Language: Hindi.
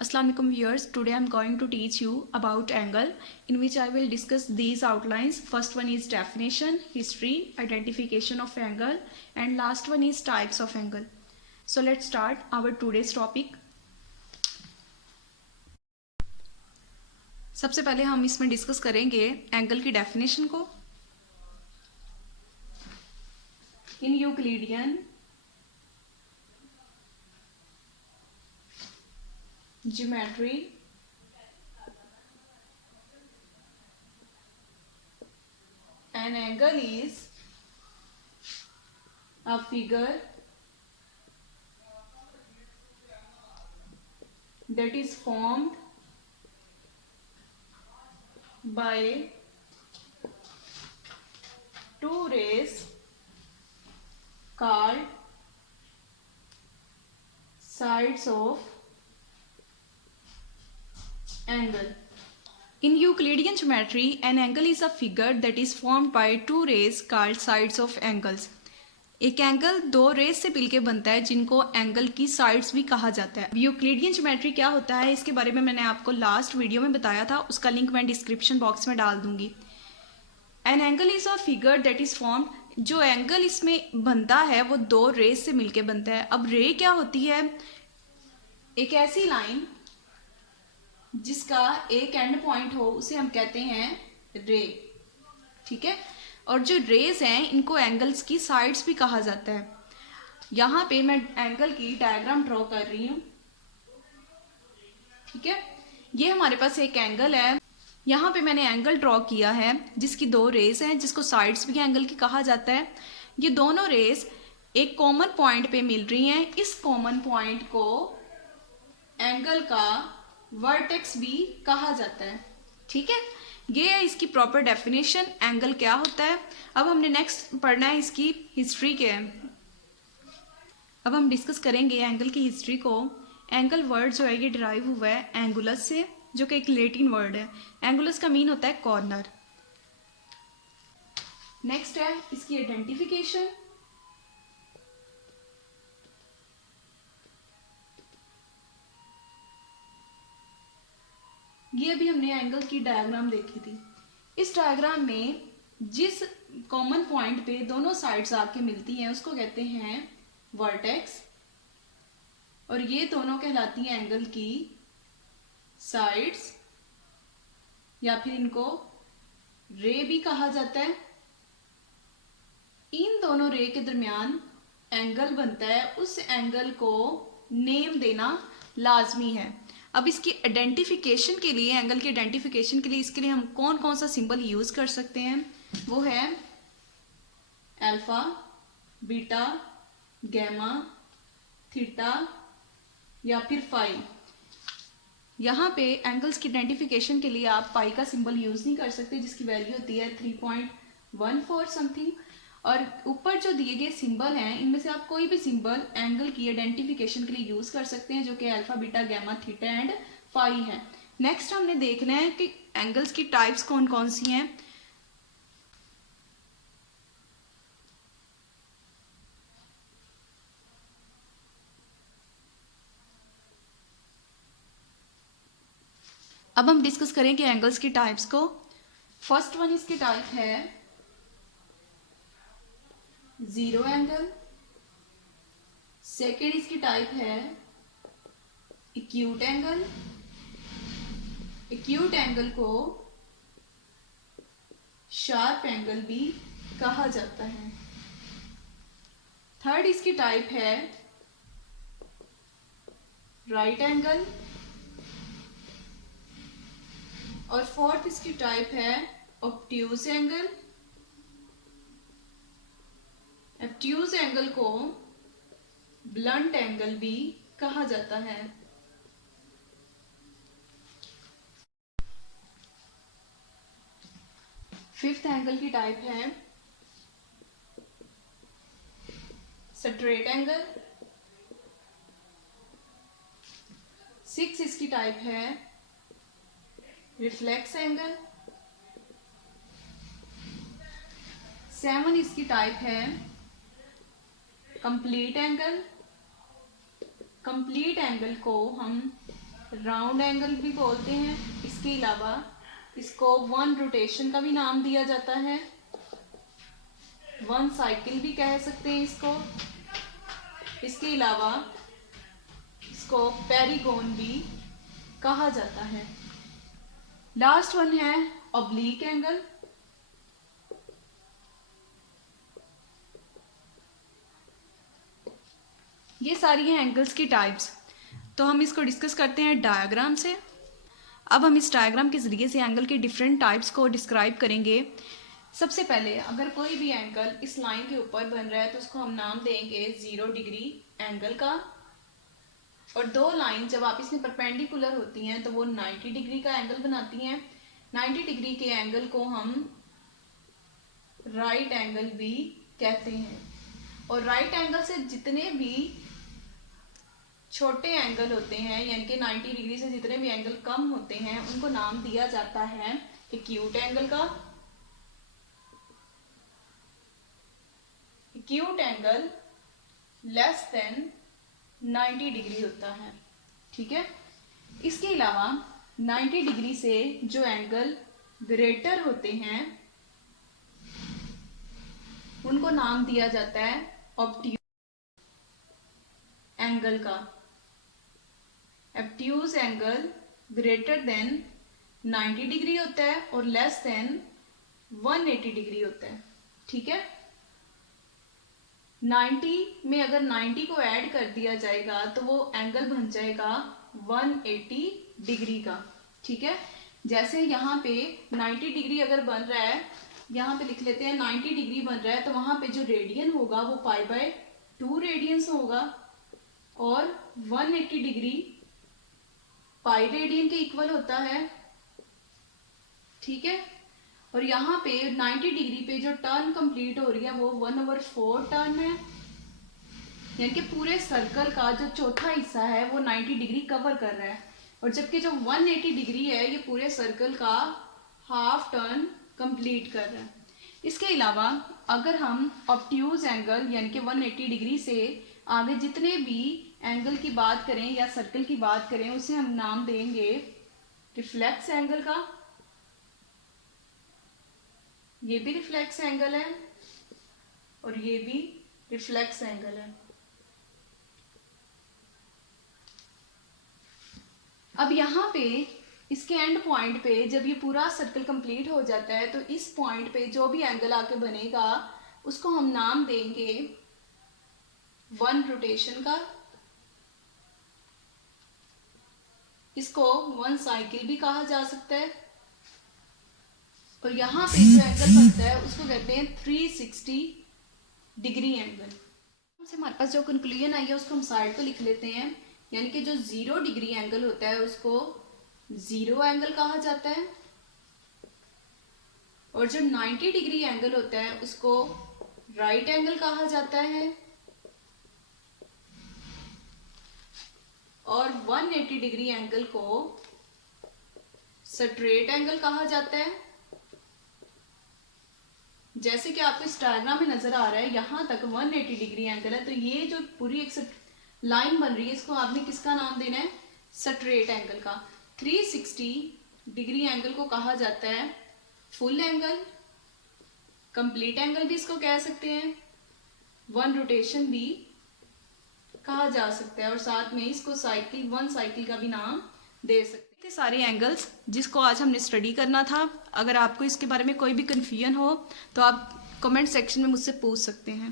Assalamualaikum viewers, today I am going to teach you about angle, in which I will discuss these outlines. First one is definition, history, identification of angle, and last one is types of angle. So let's start our today's topic. सबसे पहले हम इसमें डिस्कस करेंगे एंगल की डेफिनेशन को. इन Euclidean geometry, an angle is a figure that is formed by two rays called sides of angle. In Euclidean geometry, an angle is a figure that is formed by two rays called sides of angles. एक एंगल दो रेज से मिलकर बनता है जिनको एंगल की साइड्स भी कहा जाता है. यूक्लिडियन ज्योमेट्री क्या होता है इसके बारे में मैंने आपको लास्ट वीडियो में बताया था, उसका लिंक मैं डिस्क्रिप्शन बॉक्स में डाल दूंगी. An angle is a figure that is formed, जो एंगल इसमें बनता है वो दो रेज से मिलकर बनता है. अब रे क्या होती है? एक ऐसी लाइन जिसका एक एंड पॉइंट हो उसे हम कहते हैं रे. ठीक है. और जो रेज हैं इनको एंगल्स की साइड्स भी कहा जाता है. यहाँ पे मैं एंगल की डायग्राम ड्रॉ कर रही हूँ. ठीक है. ये हमारे पास एक एंगल है. यहाँ पे मैंने एंगल ड्रॉ किया है जिसकी दो रेज हैं जिसको साइड्स भी एंगल की कहा जाता है. ये दोनों रेज एक कॉमन पॉइंट पे मिल रही हैं. इस कॉमन पॉइंट को एंगल का वर्टेक्स भी कहा जाता है. ठीक है. ये है इसकी प्रॉपर डेफिनेशन, एंगल क्या होता है. अब हमने नेक्स्ट पढ़ना है इसकी हिस्ट्री के. अब हम डिस्कस करेंगे एंगल की हिस्ट्री को. एंगल वर्ड जो है ये डिराइव हुआ है एंगुलस से, जो कि एक लैटिन वर्ड है. एंगुलस का मीन होता है कॉर्नर. नेक्स्ट है इसकी आइडेंटिफिकेशन. ये अभी हमने एंगल की डायग्राम देखी थी. इस डायग्राम में जिस कॉमन पॉइंट पे दोनों साइड्स आके मिलती हैं उसको कहते हैं वर्टेक्स, और ये दोनों कहलाती हैं एंगल की साइड्स, या फिर इनको रे भी कहा जाता है. इन दोनों रे के दरमियान एंगल बनता है. उस एंगल को नेम देना लाजमी है. अब इसकी आइडेंटिफिकेशन के लिए, एंगल की आइडेंटिफिकेशन के लिए, इसके लिए हम कौन कौन सा सिंबल यूज कर सकते हैं वो है अल्फा, बीटा, गैमा, थीटा या फिर फाई. यहाँ पे एंगल्स की आइडेंटिफिकेशन के लिए आप पाई का सिंबल यूज नहीं कर सकते जिसकी वैल्यू होती है 3.14 समथिंग. और ऊपर जो दिए गए सिंबल हैं इनमें से आप कोई भी सिंबल एंगल की आइडेंटिफिकेशन के लिए यूज कर सकते हैं, जो कि alpha, beta, gamma, theta and phi है. नेक्स्ट हमने देखना है कि एंगल्स की टाइप्स कौन कौन सी हैं. अब हम डिस्कस करेंगे एंगल्स की टाइप्स को. फर्स्ट वन इसकी टाइप है जीरो एंगल. सेकेंड इसकी टाइप है एक्यूट एंगल. एक्यूट एंगल को शार्प एंगल भी कहा जाता है. थर्ड इसकी टाइप है राइट एंगल. और फोर्थ इसकी टाइप है ऑब्ट्यूज एंगल. ऑब्ट्यूज एंगल को ब्लंट एंगल भी कहा जाता है. फिफ्थ एंगल की टाइप है स्ट्रेट एंगल. सिक्स इसकी टाइप है रिफ्लेक्स एंगल. 7 इसकी टाइप है कंप्लीट एंगल. कंप्लीट एंगल को हम राउंड एंगल भी बोलते हैं। इसके अलावा इसको वन रोटेशन का भी नाम दिया जाता है, वन साइकिल भी कह सकते हैं इसको। इसके अलावा इसको पेरिगोन भी कहा जाता है। लास्ट वन है ऑब्लिक एंगल। ये सारी हैं एंगल्स की टाइप्स। तो हम इसको डिस्कस करते हैं डायग्राम से। अब हम इस डायग्राम के ज़रिए से एंगल के डिफरेंट टाइप्स को डिस्क्राइब करेंगे। सबसे पहले अगर कोई भी एंगल इस लाइन के ऊपर बन रहा है तो उसको हम नाम देंगे 0 डिग्री एंगल का। और दो लाइन जब आपस में परपेंडिकुलर होती हैं तो वो 90 डिग्री का एंगल बनाती हैं। 90 डिग्री के एंगल को हम राइट एंगल भी कहते हैं। और राइट एंगल से जितने भी छोटे एंगल होते हैं, यानी कि 90 डिग्री से जितने भी एंगल कम होते हैं, उनको नाम दिया जाता है एक्यूट एंगल का। Acute angle less than 90 degree होता है, ठीक है। इसके अलावा 90 डिग्री से जो एंगल ग्रेटर होते हैं उनको नाम दिया जाता है ऑब्ट्यूज एंगल का। Obtuse angle greater than 90 degree होता है और लेस देन 180 डिग्री होता है, ठीक है। 90 में अगर 90 को ऐड कर दिया जाएगा तो वो एंगल बन जाएगा 180 डिग्री का, ठीक है। जैसे यहाँ पे 90 डिग्री अगर बन रहा है, यहाँ पे लिख लेते हैं 90 डिग्री बन रहा है, तो वहां पे जो रेडियन होगा वो π/2 रेडियंस होगा और 180 डिग्री पाई रेडियन के इक्वल होता है, ठीक है। और यहाँ पे 90 डिग्री पे जो टर्न कंप्लीट हो रही है वो 1/4 टर्न है, यानी कि पूरे सर्कल का जो चौथा हिस्सा है वो 90 डिग्री कवर कर रहा है। और जबकि जो 180 डिग्री है ये पूरे सर्कल का हाफ टर्न कंप्लीट कर रहा है। इसके अलावा अगर हम ऑब्ट्यूज एंगल यानी कि 180 डिग्री से आगे जितने भी एंगल की बात करें या सर्कल की बात करें उसे हम नाम देंगे रिफ्लेक्स एंगल का। ये भी रिफ्लेक्स एंगल है और ये भी रिफ्लेक्स एंगल है। अब यहाँ पे इसके एंड पॉइंट पे जब ये पूरा सर्कल कंप्लीट हो जाता है तो इस पॉइंट पे जो भी एंगल आके बनेगा उसको हम नाम देंगे वन रोटेशन का। इसको वन साइकिल भी कहा जा सकता है। और यहाँ पे जो एंगल बनता है उसको कहते हैं 360 डिग्री एंगल। हमसे हमारे पास जो कंक्लूजन आई है उसको हम साइड पे लिख लेते हैं, यानी कि जो 0 डिग्री एंगल होता है उसको जीरो एंगल कहा जाता है और जो 90 डिग्री एंगल होता है उसको राइट एंगल कहा जाता है और 180 डिग्री एंगल को स्ट्रेट एंगल कहा जाता है। जैसे कि आपको इस डायग्राम में नजर आ रहा है यहां तक 180 डिग्री एंगल है, तो ये जो पूरी एक लाइन बन रही है इसको आपने किसका नाम देना है? स्ट्रेट एंगल का। 360 डिग्री एंगल को कहा जाता है फुल एंगल, कंप्लीट एंगल भी इसको कह सकते हैं, वन रोटेशन भी कहा जा सकता है और साथ में इसको साइकिल, वन साइकिल का भी नाम दे सकते हैं। सारे एंगल्स जिसको आज हमने स्टडी करना था। अगर आपको इसके बारे में कोई भी कन्फ्यूजन हो तो आप कमेंट सेक्शन में मुझसे पूछ सकते हैं।